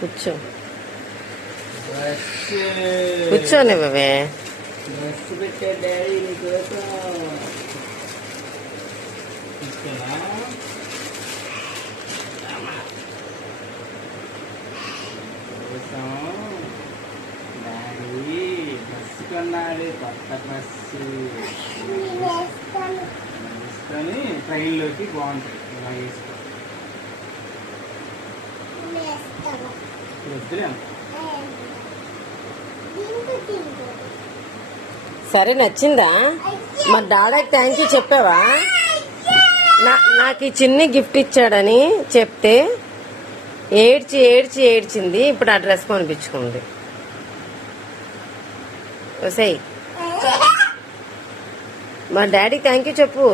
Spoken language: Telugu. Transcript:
కూర్చో కూర్చోని బాబే. బస్సు పెట్టే డాడీ నీకోసం. డాడీ బస్సు కొన్నాడు, కొత్త బస్సు వేసుకొని ట్రైన్లోకి బాగుంటుంది. ఇలా వేసుకో వద్దులేం. సరే నచ్చిందా? మరి డాడీకి థ్యాంక్ యూ చెప్పావా? నాకు ఈ చిన్ని గిఫ్ట్ ఇచ్చాడని చెప్తే ఏడ్చి ఏడ్చి ఏడ్చింది. ఇప్పుడు ఆ డ్రెస్ కొనిపించుకుంది. వసై మా డాడీకి థ్యాంక్ యూ చెప్పు.